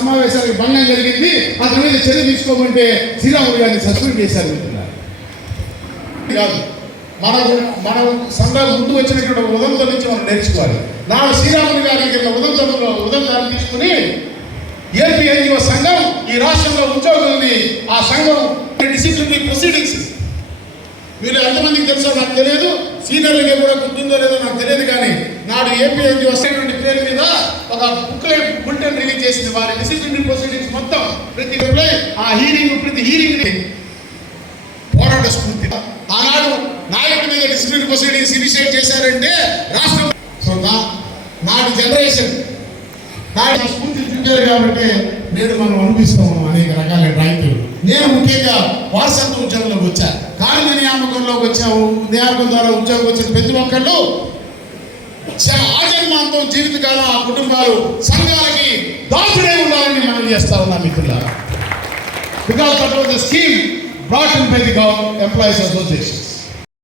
సమావేశానికి భంగం జరిగింది. అతని మీద చర్య తీసుకోమంటే శ్రీరాములు గారిని సస్పెండ్ చేశారు మిత్రులారా. కాదు మనకు సంఘాలు ముందు వచ్చినటువంటి ఉదంతం నుంచి మనం నేర్చుకోవాలి. నాడు శ్రీరాములు గారి కింద ఉదంతంలో ఉదంతాన్ని తీసుకుని ఏపీ ఎన్జిఓ సంఘం ఈ రాష్ట్రంలో ఉద్యోగుల్ని ఆ సంఘం డిసిప్లినరీ ప్రొసీడింగ్స్. మీరు ఎంతమందికి తెలుసో నాకు తెలియదు. సీనియర్లకి కూడా గుర్తుందో లేదో నాకు తెలియదు కానీ నాడు ఏపీ ఎన్జిఓ వస్తున్నటువంటి పేరు మీద ఒక చేసిన వారి డిసిప్లినరీ ప్రొసీడింగ్స్ మొత్తం ప్రతి ఆ హీరింగ్ ప్రతి హీరింగ్ పోరాట స్ఫూర్తి ఆనాడు నాయకుడి మీద డిసిప్లిన్ ప్రొసీడింగ్స్ ఇనిషియేట్ చేశారంటే రాష్ట్రం సో నా- నాటి జనరేషన్ నాటి స్ఫూర్తి చూపారు కాబట్టి నేడు మనం అనిపిస్తాము అనేక రకాల రైతులు నేను ముఖ్యంగా వారసత్వ ఉద్యోగంలోకి వచ్చా. కార్మిక నియామకంలోకి వచ్చాము. నియామకం ద్వారా ఉద్యోగం వచ్చిన ప్రతి ఒక్కళ్ళు చాలా ఆజన్మాంతం జీవితకాలం ఆ కుటుంబాలు సంఘాలకి చేస్తా ఉన్నాం మిత్రులారా because that was the scheme brought in by the government employees associations.